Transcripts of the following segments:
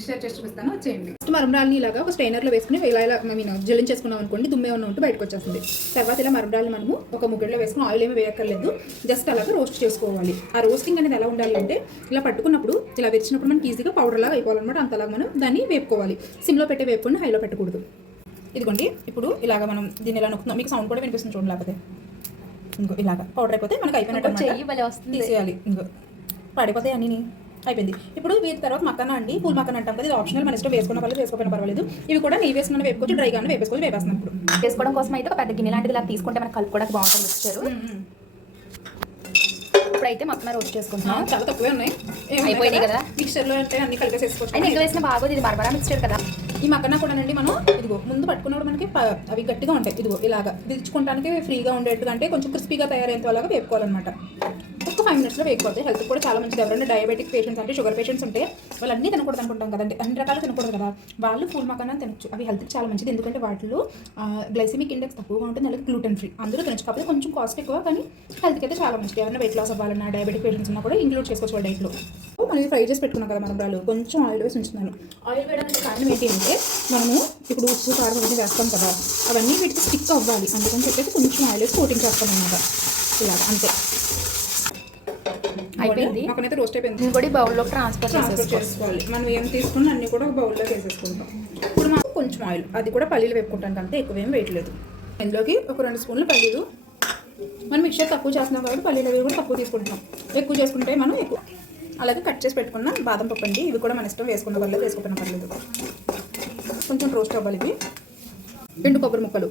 Mixture చేసి చూపిస్తాను, వచ్చేయండి. ఫస్ట్ మరమరాలని ఇలాగా ఒక స్ట్రైనర్లో వేసుకుని ఇలా జల్లించేసుకున్నాం అనుకోండి, దుమ్మే ఉన్న ఉంటే బయటకు వచ్చేస్తుంది. తర్వాత ఇలా మరమరాలని మనము ఒక ముగ్గురులో వేసుకుని ఆయిల్ ఏమీ వేయక్కర్లేదు, జస్ట్ అలాగా రోస్ట్ చేసుకోవాలి. ఆ రోస్టింగ్ అనేది ఎలా ఉండాలి అంటే ఇలా పట్టుకున్నప్పుడు ఇలా విరిచినప్పుడు మనకి ఈజీగా పౌడర్ లాగా అయిపోవాలన్నమాట. అంతలాగా మనం దాన్ని వేపుకోవాలి. సిమ్లో పెట్టి వేపుకొని హైలో పెట్టకూడదు. ఇదిగోండి ఇప్పుడు ఇలాగ మనం దీన్ని ఇలా నొక్కుతున్నాం, మీకు సౌండ్ కూడా వినిపిస్తుంది చూడండి. లేకపోతే ఇంకో ఇలాగ పౌడర్ అయిపోతే మనకి అయిపోయినట్టు తీసేయాలి. ఇంకో పడిపోతాయి అన్నీ అయిపోయింది. ఇప్పుడు వీటి తర్వాత మక్కన అండి, పూల్ మక్కన అంటాం కదా, ఇది ఆప్షనల్, మన ఇష్టం వేసుకున్న వాళ్ళు వేసుకోకపోయినా పర్వాలేదు. ఇవి కూడా నెయ్యి వేసుకున్న వేపుకోవచ్చు, డ్రైగా వేపేసుకోవచ్చు. వేపేస్తున్నాం ఇప్పుడు వేసుకోవడం కోసం అయితే ఒక పెద్ద గిన్నె లాంటిది ఇలా తీసుకుంటే మనకు కలుపుకోవడానికి బాగుంటుంది మిక్స్చర్. ఇప్పుడైతే మక్కన రోస్ట్ చేసుకుంటున్నాం. చాలా తక్కువే ఉన్నాయి, అయిపోయినాయి కదా. మిక్స్చర్లో అంటే అన్ని కలిపేసేసుకోవచ్చు. అయితే ఇంకా వేసిన బాగోదు, ఇది మరమరా మిక్స్చర్ కదా. ఈ మక్కన కూడా అండి మనం ఇదిగో ముందు పట్టుకున్నప్పుడు మనకి అవి గట్టిగా ఉంటాయి. ఇదిగో ఇలాగా విరుచుకోవడానికి ఫ్రీగా ఉండేట్టుగా అంటే కొంచెం క్రిస్పీగా తయారయ్యేంత అలాగా వేపుకోవాలన్నమాట. ఒక 5 మినిట్స్లో వేయకపోతే హెల్త్ కూడా చాలా మంచిది. ఎవరైనా డయాబెటిక్ పేషెంట్స్ అంటే షుగర్ పేషెంట్స్ ఉంటే వాళ్ళు అన్నీ తినకూడదు అనుకుంటాం కదండి, అన్ని రకాలు తినకూడదు కదా, వాళ్ళు ఫుల్ మక్కన తినచ్చు. అవి హెల్త్కి చాలా మంచిది, ఎందుకంటే వాటిలో గ్లైసెమిక్ ఇండెక్స్ తక్కువగా ఉంటుంది, అలాగే గ్లూటెన్ ఫ్రీ, అందరూ తినచ్చు. కాకపోతే కొంచెం కాస్ట్ ఎక్కువ, కానీ హెల్త్కి అయితే చాలా మంచిది. ఎవరైనా వెయిట్ లాస్ అవ్వాలన్నా డయాబెటిక్ పేషెంట్స్ ఉన్నా కూడా ఇంక్లూడ్ చేసుకోవచ్చు వాళ్ళ డైట్లో. మనం ఫ్రై చేసి పెట్టుకున్నాం కదా మరమరాలు, కొంచెం ఆయిల్ వేసి ఉంచుతున్నాను. ఆయిల్ వేయడానికి కారణం ఏంటి అంటే మనము ఇప్పుడు ఉప్పు కారం అవన్నీ వేస్తాం కదా, అవన్నీ వీటికి స్టిక్ అవ్వాలి, అందుకని చెప్పేసి కొంచెం ఆయిల్ వేసి కోటింగ్ చేస్తాం అన్నమాట. ఇలాగ అంతే అయిపోయింది. మాకనైతే రోస్ట్ అయిపోయింది. ఇంకోటి బౌల్లో ట్రాన్స్ఫర్ చేసుకోవాలి. మనం ఏం తీసుకున్నా అన్ని కూడా బౌల్లో వేసేసుకుంటాం. ఇప్పుడు మాకు కొంచెం ఆయిల్, అది కూడా పల్లీలు వేపుకుంటానికి అంతే, ఎక్కువ ఏం వేయట్లేదు. ఇందులోకి ఒక 2 స్పూన్లు పల్లీలు, మనం మిక్చర్ తక్కువ చేస్తున్నాం కాబట్టి పల్లీలు అవి కూడా తక్కువ తీసుకుంటున్నాం. ఎక్కువ చేసుకుంటే మనం ఎక్కువ. అలాగే కట్ చేసి పెట్టుకున్న బాదం పప్పు అండి, ఇవి కూడా మన ఇష్టం, వేసుకున్న పర్లేదు వేసుకున్న పర్లేదు. కొంచెం రోస్ట్ అవ్వాలి. ఇవి ఎండు కొబ్బరి ముక్కలు,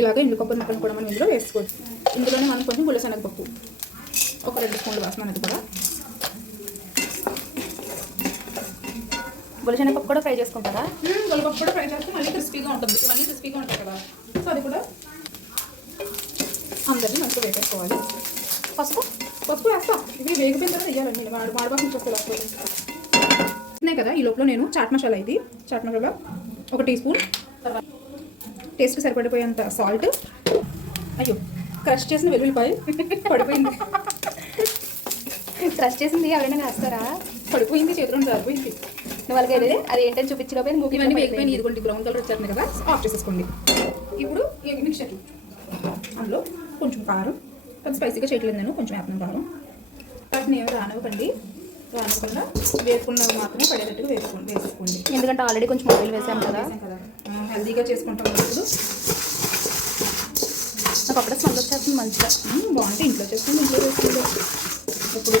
ఇలాగ ఎండు కొబ్బరి ముక్కలు కూడా మనం ఇందులో వేసుకోవచ్చు. ఇందులోనే మనం కొంచెం గుల్లశనగపప్పు ఒక 2 స్పూన్లు వేస్తున్నాం. అది కూడా గుల్లశనగపప్పు కూడా ఫ్రై చేసుకుంటారా? గుల్లపప్పు కూడా ఫ్రై చేస్తే మళ్ళీ క్రిస్పీగా ఉంటుంది, ఇవన్నీ క్రిస్పీగా ఉంటాయి కదా, సో అది కూడా అందరినీ మంచిగా వేసేసుకోవాలి. పసుపు వేస్తాం, ఇవి వేగిపోయిన తర్వాత వేయాలండి, మాడబాకు వస్తున్నాయి కదా. ఈ లోపల నేను చాట్ మసాలా, ఇది చాట్ మసాలా 1 టీ స్పూన్, తర్వాత టేస్ట్కి సరిపడిపోయేంత సాల్ట్. అయ్యో, క్రష్ చేసిన వెల్లుల్లిపాయ పడిపోయింది. క్రష్ చేసింది ఎవరైనా వేస్తారా? పడిపోయింది, చేతిలో జారిపోయింది. వాళ్ళకి అది ఏంటని చూపించలేకపోయి మూవీ ఇవన్నీ వేగిపోయినాయి. ఇదిగోండి బ్రౌన్ కలర్ వచ్చేస్తుంది కదా, ఆఫ్ చేసేసుకోండి. ఇప్పుడు ఈ మిక్చర్ అందులో కొంచెం కారం, కొంచెం స్పైసీగా చేయట్లేదు నేను, కొంచెం వేస్తున్నాను కారం. వాటిని ఏమి రానివ్వకండి, రానివ్వకుండా వేసుకున్నవి మాత్రమే పడేటట్టుగా వేసుకోండి. ఎందుకంటే ఆల్రెడీ కొంచెం ఆయిల్ వేసాం కదా, హెల్తీగా చేసుకుంటాం. ఇప్పుడు నాకు అప్పుడే స్మెల్ వచ్చేస్తుంది మంచిగా, బాగుంటే ఇంట్లో చేసుకుంటే ఇంట్లో వేసుకుంటే. ఇప్పుడు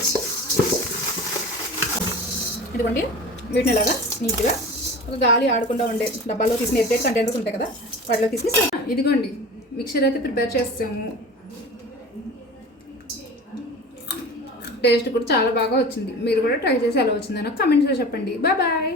ఇదిగోండి వీటిని ఇలాగా నీట్గా ఒక గాలి ఆడకుండా ఉండే డబ్బాలో తీసిన ఎయిర్ కంటైనర్స్ ఉంటాయి కదా, వాటిలో తీసుకుని ఇదిగోండి మిక్చర్ అయితే ప్రిపేర్ చేస్తాము. టేస్ట్ కూడా చాలా బాగా వచ్చింది. మీరు కూడా ట్రై చేసి ఎలా వచ్చిందో నాకు కామెంట్స్లో చెప్పండి. బాయ్.